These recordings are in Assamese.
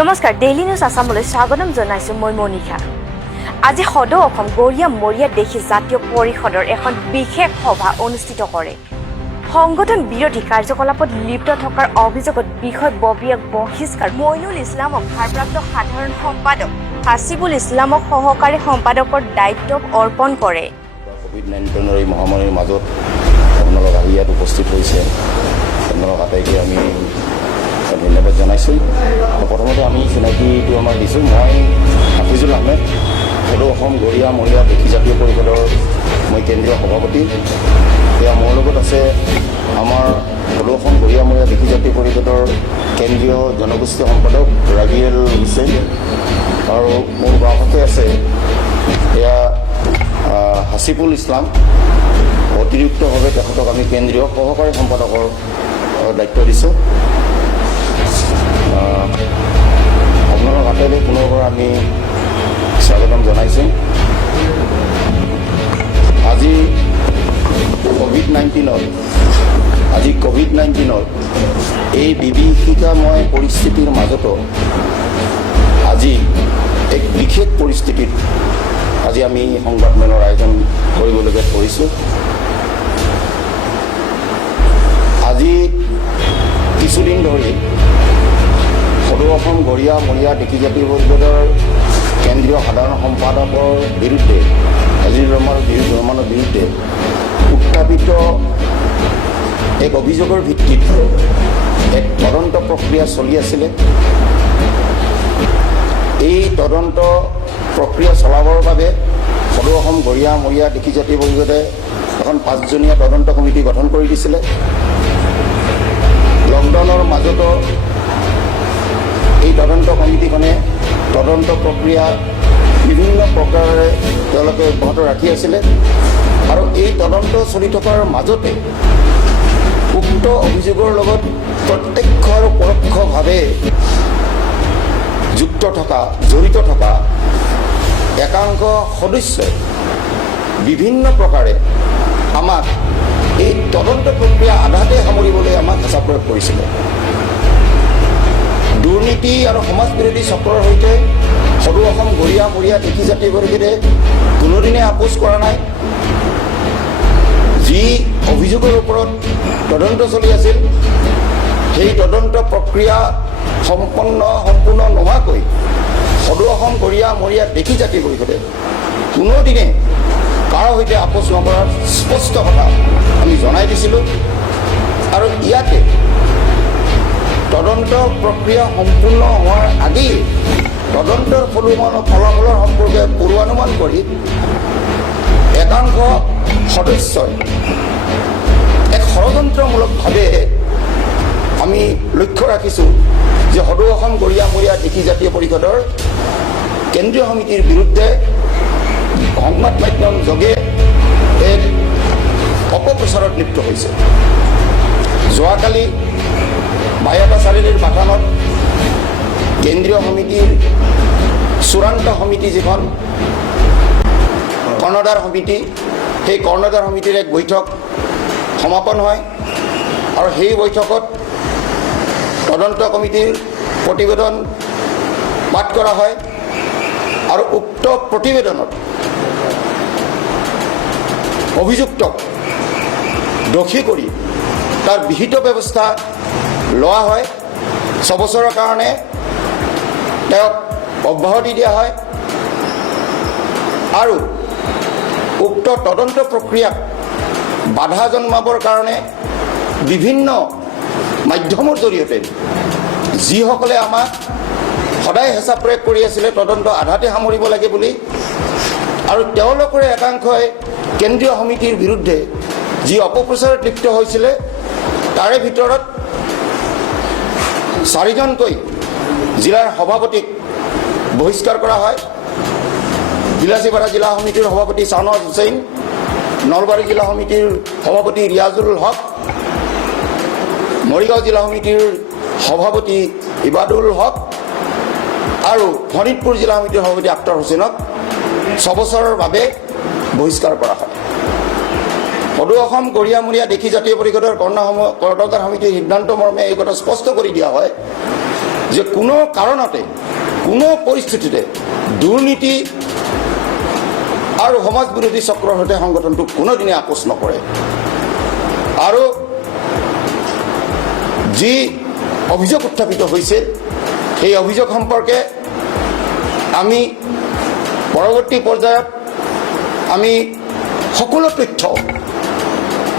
নমস্কাৰ, ডেইলি নিউজ আসামলৈ স্বাগতম জনাইছোঁ মই মনিকা। আজি সদৌ অসম গৰীয়া মৰীয়া দেখি জাতীয় পৰিষদৰ এখন বিশেষ সভা অনুষ্ঠিত কৰে। সংগঠন বিৰোধী কাৰ্যকলাপত লিপ্ত থকাৰ অভিযোগত বিষয়ববীয়াক বহিষ্কাৰ মইনুল ইছলামক ভাৰপ্ৰাপ্ত সাধাৰণ সম্পাদক হাছিবুল ইছলামক সহকাৰী সম্পাদকৰ দায়িত্ব অৰ্পণ কৰে। কোভিড-19 এই মহামাৰীৰ মাজত আপোনালোক আহি ইয়াত উপস্থিত হৈছে, আপোনালোক আটাইকে আমি ধন্যবাদ জনাইছোঁ। প্ৰথমতে আমি চিনাকিটো আমাৰ দিছোঁ। মই হাফিজুল আহমেদ, সদৌ অসম গৰীয়া মৰীয়া দেখি জাতীয় পৰিষদৰ মই কেন্দ্ৰীয় সভাপতি। এয়া মোৰ লগত আছে আমাৰ সদৌ অসম গৰীয়া মৰীয়া দেখি জাতীয় পৰিষদৰ কেন্দ্ৰীয় জনগোষ্ঠী সম্পাদক ৰাগিয়েল হুছেইন, আৰু মোৰ বাওঁকাষে আছে এয়া হাছিবুল ইছলাম। অতিৰিক্তভাৱে তেখেতক আমি কেন্দ্ৰীয় সহকাৰী সম্পাদকৰ দায়িত্ব দিছোঁ। আপোনালোক আটাইলৈ পুনৰবাৰ আমি স্বাগতম জনাইছোঁ। আজি কোভিড-19 এই বিভীষিকাময় পৰিস্থিতিৰ মাজতো আজি এক বিশেষ পৰিস্থিতিত আজি আমি সংবাদমেলৰ আয়োজন কৰিবলগীয়া কৰিছোঁ। আজি কিছুদিন ধৰি সদৌ অসম গৰীয়া মৰীয়া দেখি জাতীয় পৰিষদৰ কেন্দ্ৰীয় সাধাৰণ সম্পাদকৰ বিৰুদ্ধে আজিজুৰ ৰহমানৰ বিৰুদ্ধে উত্থাপিত এক অভিযোগৰ ভিত্তিত এক তদন্ত প্ৰক্ৰিয়া চলি আছিলে। এই তদন্ত প্ৰক্ৰিয়া চলাবৰ বাবে সদৌ অসম গৰীয়া মৰীয়া দেখি জাতীয় পৰিষদে এখন 5জনীয়া তদন্ত কমিটি গঠন কৰি দিছিলে। লকডাউনৰ মাজতো এই তদন্ত কমিটিখনে তদন্ত প্ৰক্ৰিয়া বিভিন্ন প্ৰকাৰেৰে তেওঁলোকে অব্যাহত ৰাখি আছিলে, আৰু এই তদন্ত চলি থকাৰ মাজতে উক্ত অভিযোগৰ লগত প্ৰত্যক্ষ আৰু পৰোক্ষভাৱে জড়িত থকা একাংশ সদস্যই বিভিন্ন প্ৰকাৰে আমাক এই তদন্ত প্ৰক্ৰিয়া আধাতে সামৰিবলৈ আমাক হেঁচা প্ৰয়োগ কৰিছিলে। দুৰ্নীতি আৰু সমাজ বিৰোধী চক্ৰৰ সৈতে সদৌ অসম গৰীয়া মৰীয়া দেখি জাতীয় পৰিষদে কোনোদিনে আপোচ কৰা নাই। যি অভিযোগৰ ওপৰত তদন্ত চলি আছিল, সেই তদন্ত প্ৰক্ৰিয়া সম্পূৰ্ণ নোহোৱাকৈ সদৌ অসম গৰীয়া মৰীয়া দেখি জাতীয় পৰিষদে কোনোদিনে কাৰো সৈতে আপোচ নকৰাৰ স্পষ্ট কথা আমি জনাই দিছিলোঁ। আৰু ইয়াতে তদন্ত প্ৰক্ৰিয়া সম্পূৰ্ণ হোৱাৰ আগেয়ে তদন্তৰ ফলাফলৰ সম্পৰ্কে পূৰ্বানুমান কৰি একাংশ সদস্যই এক ষড়যন্ত্ৰমূলকভাৱে আমি লক্ষ্য ৰাখিছোঁ যে সদৌ অসম গৰীয়া মৰীয়া দেখি জাতীয় পৰিষদৰ কেন্দ্ৰীয় সমিতিৰ বিৰুদ্ধে সংবাদ মাধ্যম যোগে এক অপপ্ৰচাৰত লিপ্ত হৈছে। যোৱাকালি বাইয়াটা চাৰিআলিৰ বাটানত কেন্দ্ৰীয় সমিতিৰ চূড়ান্ত সমিতি, যিখন কৰ্ণধাৰ সমিতি, সেই কৰ্ণধাৰ সমিতিৰ এক বৈঠক সমাপন হয়, আৰু সেই বৈঠকত তদন্ত কমিটিৰ প্ৰতিবেদন পাঠ কৰা হয়, আৰু উক্ত প্ৰতিবেদনত অভিযুক্তক দোষী কৰি তাৰ বিহিত ব্যৱস্থা লোৱা হয়। 6 বছৰৰ কাৰণে তেওঁক অব্যাহতি দিয়া হয়, আৰু উক্ত তদন্ত প্ৰক্ৰিয়াক বাধা জন্মাবৰ কাৰণে বিভিন্ন মাধ্যমৰ জৰিয়তে যিসকলে আমাক সদায় হেঁচা প্ৰয়োগ কৰি আছিলে তদন্ত আধাতে সামৰিব লাগে বুলি, আৰু তেওঁলোকৰে একাংশই কেন্দ্ৰীয় সমিতিৰ বিৰুদ্ধে যি অপপ্ৰচাৰত লিপ্ত হৈছিলে, তাৰে ভিতৰত 4জনকৈ জিলাৰ সভাপতিক বহিষ্কাৰ কৰা হয়। বিলাসীপাৰা জিলা সমিতিৰ সভাপতি ছানৱাজ হুছেইন, নলবাৰী জিলা সমিতিৰ সভাপতি ৰিয়াজুল হক, মৰিগাঁও জিলা সমিতিৰ সভাপতি ইবাদুল হক, আৰু শোণিতপুৰ জিলা সমিতিৰ সভাপতি আখতাৰ হুছেইনক 6 বছৰৰ বাবে বহিষ্কাৰ কৰা হয়। সদৌ অসম গৰীয়া মৰীয়া দেখি জাতীয় পৰিষদৰ কৰ্ণধাৰ সমিতিৰ সিদ্ধান্ত মৰ্মে এই কথা স্পষ্ট কৰি দিয়া হয় যে কোনো কাৰণতে কোনো পৰিস্থিতিতে দুৰ্নীতি আৰু সমাজ বিৰোধী চক্ৰৰ সৈতে সংগঠনটো কোনোদিনে আপোচ নকৰে। আৰু যি অভিযোগ উত্থাপিত হৈছে সেই অভিযোগ সম্পৰ্কে আমি পৰৱৰ্তী পৰ্যায়ত আমি সকলো তথ্য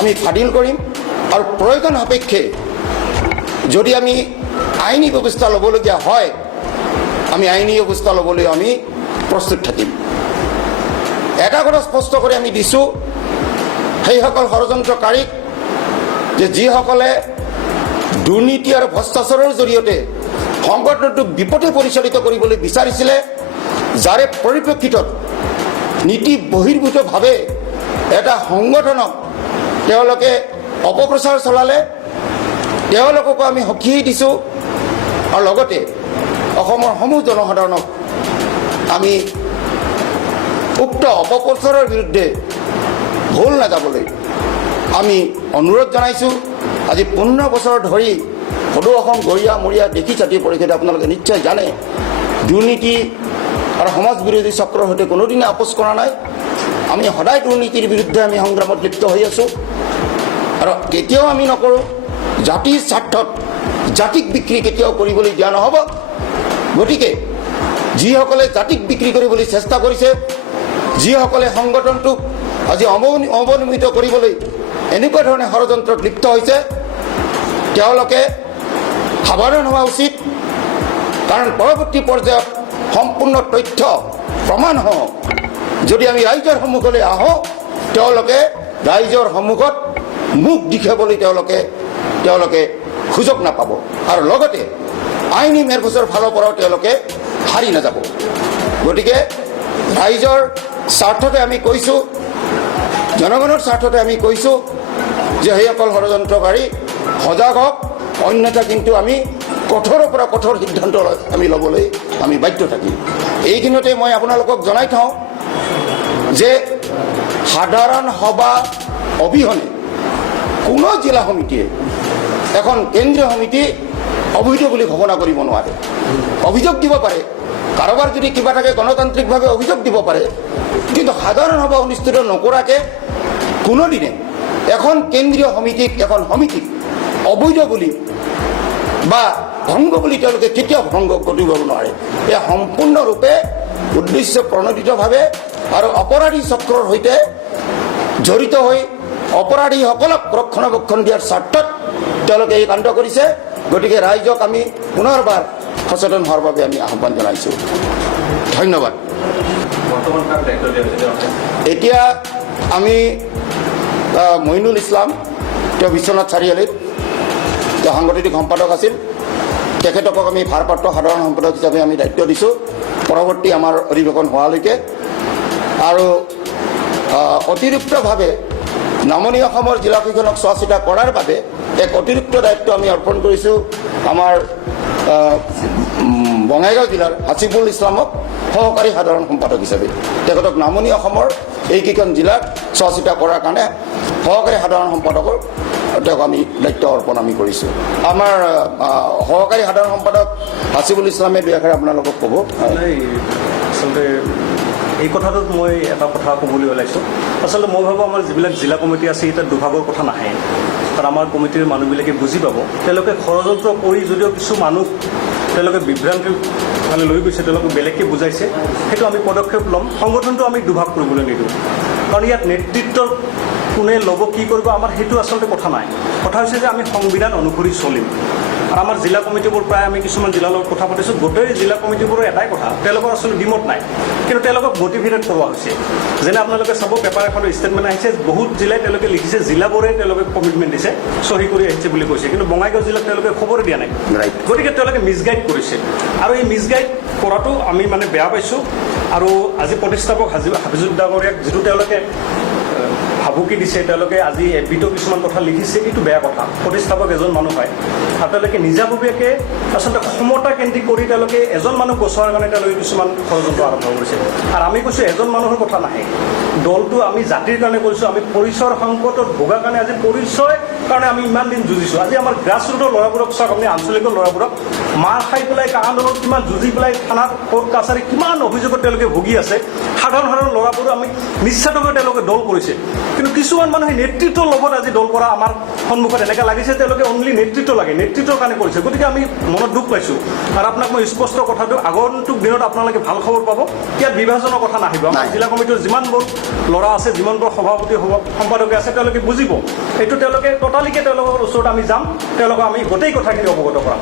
আমি ফাদিল কৰিম আৰু প্ৰয়োজন সাপেক্ষে যদি আমি আইনী ব্যৱস্থা ল'বলগীয়া হয় আমি আইনী ব্যৱস্থা ল'বলৈ আমি প্ৰস্তুত থাকিম। এটা কথা স্পষ্ট কৰি আমি দিছোঁ সেইসকল ষড়যন্ত্ৰকাৰীক যে যিসকলে দুৰ্নীতি আৰু ভ্ৰষ্টাচাৰৰ জৰিয়তে সংগঠনটোক বিপথে পৰিচালিত কৰিবলৈ বিচাৰিছিলে, যাৰে পৰিপ্ৰেক্ষিতত নীতি বহিৰ্ভূতভাৱে এটা সংগঠনক তেওঁলোকে অপপ্ৰচাৰ চলালে, তেওঁলোককো আমি সকীয়াই দিছোঁ আৰু লগতে অসমৰ সমূহ জনসাধাৰণক আমি উক্ত অপপ্ৰচাৰৰ বিৰুদ্ধে ভুল নাযাবলৈ আমি অনুৰোধ জনাইছোঁ। আজি 15 বছৰ ধৰি সদৌ অসম গৰীয়া মৰীয়া দেখি জাতীয় পৰিষদে আপোনালোকে নিশ্চয় জানে দুৰ্নীতি আৰু সমাজ বিৰোধী চক্ৰৰ সৈতে কোনোদিনে আপোচ কৰা নাই। আমি সদায় দুৰ্নীতিৰ বিৰুদ্ধে আমি সংগ্ৰামত লিপ্ত হৈ আছোঁ আৰু কেতিয়াও আমি নকৰোঁ। জাতিৰ স্বাৰ্থত জাতিক বিক্ৰী কেতিয়াও কৰিবলৈ দিয়া নহ'ব। গতিকে যিসকলে জাতিক বিক্ৰী কৰিবলৈ চেষ্টা কৰিছে, যিসকলে সংগঠনটোক আজি অৱনমিত কৰিবলৈ এনেকুৱা ধৰণে ষড়যন্ত্ৰত লিপ্ত হৈছে, তেওঁলোকে সাৱধান হোৱা উচিত। কাৰণ পৰৱৰ্তী পৰ্যায়ত সম্পূৰ্ণ তথ্য প্ৰমাণসহ যদি আমি ৰাইজৰ সন্মুখলৈ আহোঁ, তেওঁলোকে ৰাইজৰ সন্মুখত মুখ দেখাবলৈ তেওঁলোকে সুযোগ নাপাব আৰু লগতে আইনী মেৰফচৰ ফালৰ পৰাও তেওঁলোকে হাৰি নাযাব। গতিকে ৰাইজৰ স্বাৰ্থতে আমি কৈছোঁ, জনগণৰ স্বাৰ্থতে আমি কৈছোঁ যে সেইসকল ষড়যন্ত্ৰকাৰী সজাগ হওক, অন্যথা কিন্তু আমি কঠোৰৰ পৰা কঠোৰ সিদ্ধান্ত আমি ল'বলৈ আমি বাধ্য থাকিম। এইখিনিতে মই আপোনালোকক জনাই থওঁ যে সাধাৰণ সভা অবিহনে কোনো জিলা সমিতিয়ে এখন কেন্দ্ৰীয় সমিতি অবৈধ বুলি ঘোষণা কৰিব নোৱাৰে। অভিযোগ দিব পাৰে, কাৰোবাৰ যদি কিবা থাকে গণতান্ত্ৰিকভাৱে অভিযোগ দিব পাৰে, কিন্তু সাধাৰণ সভা অনুষ্ঠিত নকৰাকৈ কোনোদিনে এখন কেন্দ্ৰীয় এখন সমিতিক অবৈধ বুলি বা ভংগ বুলি তেওঁলোকে কেতিয়াও ভংগ কৰিব নোৱাৰে। এয়া সম্পূৰ্ণৰূপে উদ্দেশ্য প্ৰণোদিতভাৱে আৰু অপৰাধী চক্ৰৰ সৈতে জড়িত হৈ অপৰাধীসকলক ৰক্ষণাবেক্ষণ দিয়াৰ স্বাৰ্থত তেওঁলোকে এই কাণ্ড কৰিছে। গতিকে ৰাইজক আমি পুনৰবাৰ সচেতন হোৱাৰ বাবে আমি আহ্বান জনাইছোঁ। ধন্যবাদ। এতিয়া আমি মইনুল ইছলাম, তেওঁ বিশ্বনাথ চাৰিআলিত তেওঁ সাংগঠনিক সম্পাদক আছিল, তেখেতক আমি ভাৰপ্ৰাপ্ত সাধাৰণ সম্পাদক হিচাপে আমি দায়িত্ব দিছোঁ পৰৱৰ্তী আমাৰ অধিৱেশন হোৱালৈকে। আৰু অতিৰিক্তভাৱে নামনি অসমৰ জিলাকেইখনক চোৱা চিতা কৰাৰ বাবে এক অতিৰিক্ত দায়িত্ব আমি অৰ্পণ কৰিছোঁ আমাৰ বঙাইগাঁও জিলাৰ হাছিবুল ইছলামক সহকাৰী সাধাৰণ সম্পাদক হিচাপে। তেখেতক নামনি অসমৰ এইকেইখন জিলাত চোৱা চিতা কৰাৰ কাৰণে সহকাৰী সাধাৰণ সম্পাদকৰ তেওঁক আমি দায়িত্ব অৰ্পণ আমি কৰিছোঁ। আমাৰ সহকাৰী সাধাৰণ সম্পাদক হাছিবুল ইছলামে দুই এষাৰ আপোনালোকক ক'ব। আচলতে এই কথাটোত মই এটা কথা ক'বলৈ ওলাইছোঁ। আচলতে মই ভাবোঁ আমাৰ যিবিলাক জিলা কমিটি আছে এতিয়া দুভাগৰ কথা নাহে, কাৰণ আমাৰ কমিটিৰ মানুহবিলাকে বুজি পাব তেওঁলোকে ষড়যন্ত্ৰ কৰি যদিও কিছু মানুহ তেওঁলোকে বিভ্ৰান্তিৰ ফালে লৈ গৈছে, তেওঁলোকে বেলেগকৈ বুজাইছে, সেইটো আমি পদক্ষেপ ল'ম। সংগঠনটো আমি দুভাগ কৰিবলৈ নিদিওঁ, কাৰণ ইয়াত নেতৃত্বৰ কোনে ল'ব কি কৰিব আমাৰ সেইটো আচলতে কথা নাই। কথা হৈছে যে আমি সংবিধান অনুসৰি চলিম। আৰু আমাৰ জিলা কমিটিবোৰ প্ৰায় আমি কিছুমান জিলাৰ লগত কথা পাতিছোঁ, গোটেই জিলা কমিটিবোৰৰ এটাই কথা, তেওঁলোকৰ আচলতে ডিমত নাই, কিন্তু তেওঁলোকক মটিভেটেড কৰোৱা হৈছে। যেনে আপোনালোকে চাব পেপাৰ এখনৰ ষ্টেটমেণ্ট আহিছে, বহুত জিলাই তেওঁলোকে লিখিছে জিলাবোৰে তেওঁলোকে কমিটমেণ্ট দিছে, চহী কৰি আহিছে বুলি কৈছে, কিন্তু বঙাইগাঁও জিলাত তেওঁলোকে খবৰে দিয়া নাই। গতিকে তেওঁলোকে মিছগাইড কৰিছে, আৰু এই মিছগাইড কৰাটো আমি মানে বেয়া পাইছোঁ। আৰু আজি প্ৰতিষ্ঠাপক হাফিজুদ্দিন ডাঙৰীয়াক যিটো তেওঁলোকে ভাবোঁ ভাবুকি দিছে, তেওঁলোকে আজি এবিটো কিছুমান কথা লিখিছে, এইটো বেয়া কথা। প্ৰতিষ্ঠাপক এজন মানুহ হয় আৰু তেওঁলোকে নিজাববীয়াকৈ আচলতে ক্ষমতা কেন্দ্ৰিক কৰি তেওঁলোকে এজন মানুহ বচোৱাৰ কাৰণে তেওঁলোকে কিছুমান ষড়যন্ত্ৰ আৰম্ভ কৰিছে। আৰু আমি কৈছোঁ এজন মানুহৰ কথা নাহে, দলটো আমি জাতিৰ কাৰণে কৰিছোঁ, আমি পৰিচয়ৰ সংকটত ভোগাৰ কাৰণে আজি পৰিচয় কাৰণে আমি ইমান দিন যুঁজিছোঁ। আজি আমাৰ গ্ৰাছ ৰুটৰ ল'ৰাবোৰক চাওক, আপুনি আঞ্চলিকৰ ল'ৰাবোৰক মাৰ খাই পেলাই আন্দোলনত কিমান যুঁজি পেলাই থানাত কোৰ্ট কাছাৰী কিমান অভিযোগত তেওঁলোকে ভুগি আছে। সাধাৰণ ল'ৰাবোৰো আমি নিশ্চিতভাৱে তেওঁলোকে দল কৰিছে, কিন্তু কিছুমান মানুহে নেতৃত্বৰ লগত আজি দল কৰা আমাৰ সন্মুখত এনেকৈ লাগিছে তেওঁলোকে অনলি নেতৃত্ব লাগে, নেতৃত্বৰ কাৰণে কৰিছে। গতিকে আমি মনত দুখ পাইছোঁ। আৰু আপোনাক মই স্পষ্ট কথাটো, আগন্তুক দিনত আপোনালোকে ভাল খবৰ পাব, ইয়াত বিভাজনৰ কথা নাহিব। আমাৰ জিলা কমিটিৰ যিমানবোৰ ল'ৰা আছে, যিমানবোৰ সভাপতি সম্পাদকে আছে, তেওঁলোকে বুজিব। এইটো তেওঁলোকে ট'টালিকে তেওঁলোকৰ ওচৰত আমি যাম, তেওঁলোকক আমি গোটেই কথাখিনি অৱগত কৰাম।